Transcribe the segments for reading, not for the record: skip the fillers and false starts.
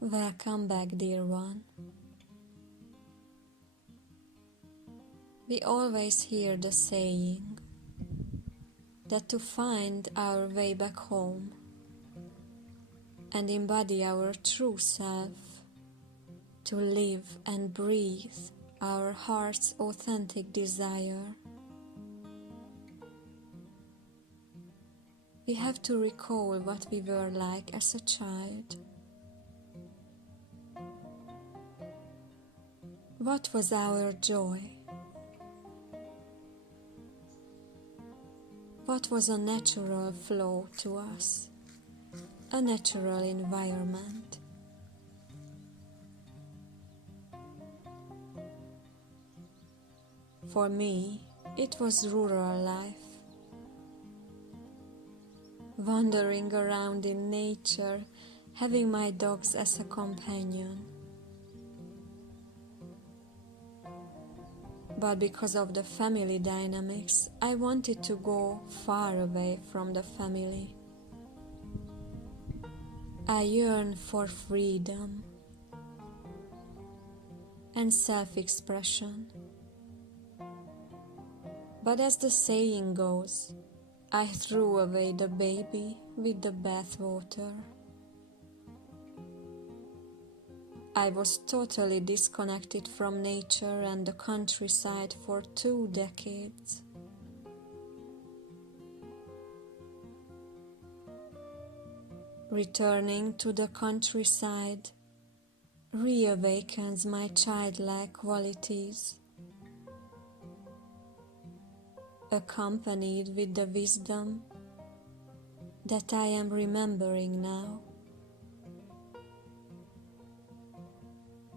Welcome back, dear one. We always hear the saying that to find our way back home and embody our true self, to live and breathe our heart's authentic desire, we have to recall what we were like as a child. What was our joy? What was a natural flow to us, a natural environment? For me, it was rural life, wandering around in nature, having my dogs as a companion. But because of the family dynamics, I wanted to go far away from the family. I yearned for freedom and self-expression. But as the saying goes, I threw away the baby with the bathwater. I was totally disconnected from nature and the countryside for 2 decades. Returning to the countryside reawakens my childlike qualities, accompanied with the wisdom that I am remembering now.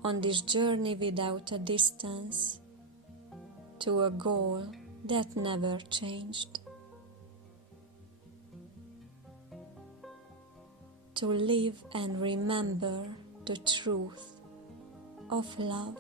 On this journey without a distance to a goal that never changed. To live and remember the truth of love.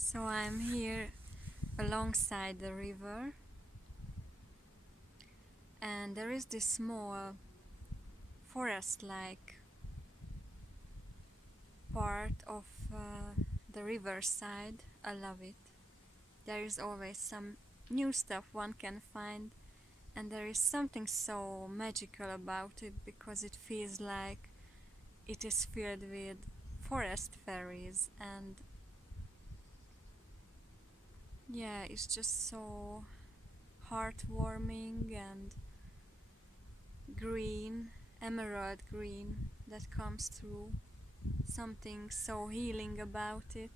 So I'm here alongside the river, and there is this small forest-like part of the riverside. I love it. There is always some new stuff one can find, and there is something so magical about it because it feels like it is filled with forest fairies, and yeah, it's just so heartwarming and green, emerald green that comes through. Something so healing about it.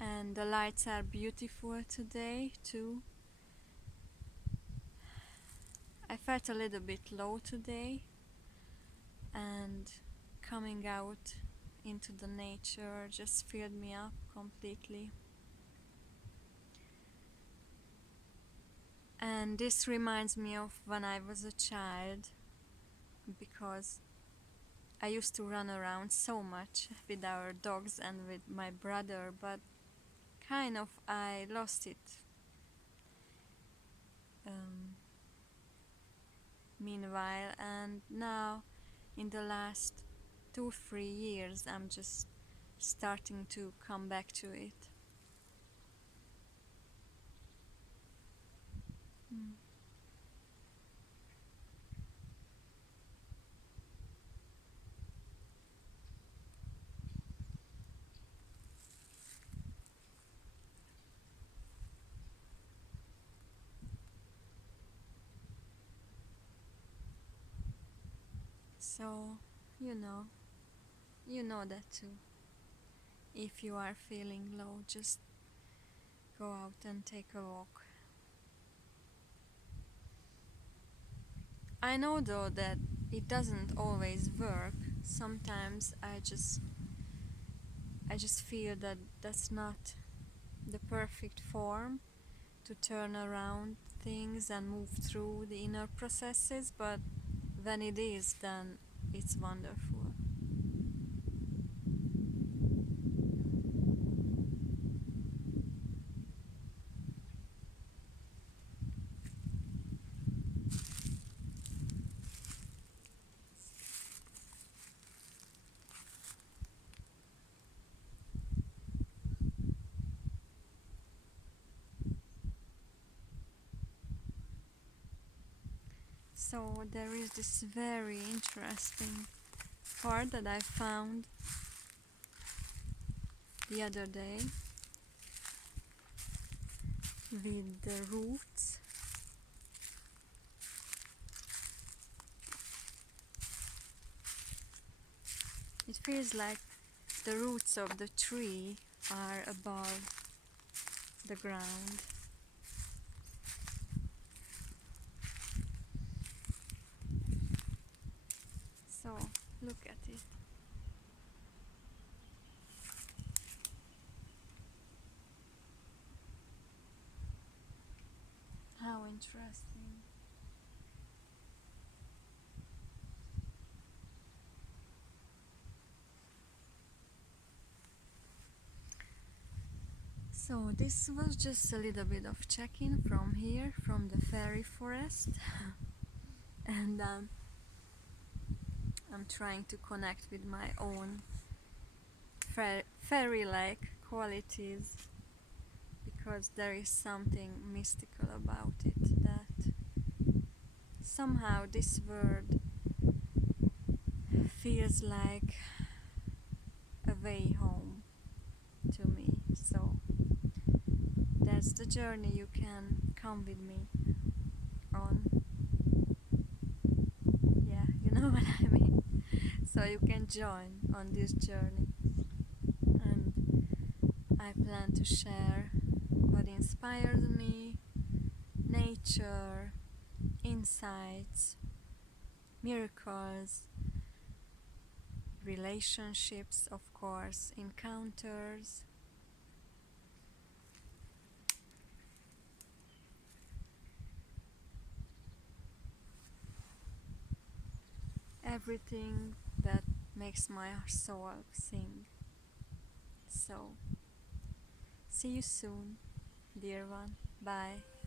And the lights are beautiful today too. I felt a little bit low today, and coming out into the nature just filled me up completely. And this reminds me of when I was a child, because I used to run around so much with our dogs and with my brother, but kind of I lost it. Meanwhile, and now in the last 2-3 years I'm just starting to come back to it. So, you know, you know that too. If you are feeling low, just go out and take a walk. I know though that it doesn't always work. Sometimes I just feel that that's not the perfect form to turn around things and move through the inner processes, but when it is, then it's wonderful. So there is this very interesting part that I found the other day with the roots. It feels like the roots of the tree are above the ground. So look at it. How interesting. So this was just a little bit of check-in from here, from the fairy forest. And I'm trying to connect with my own fairy-like qualities, because there is something mystical about it, that somehow this word feels like a way home to me. So that's the journey you can come with me on. Yeah, you know what I mean. So you can join on this journey, and I plan to share what inspires me, nature, insights, miracles, relationships, of course, encounters, everything that makes my soul sing. So, see you soon, dear one. Bye.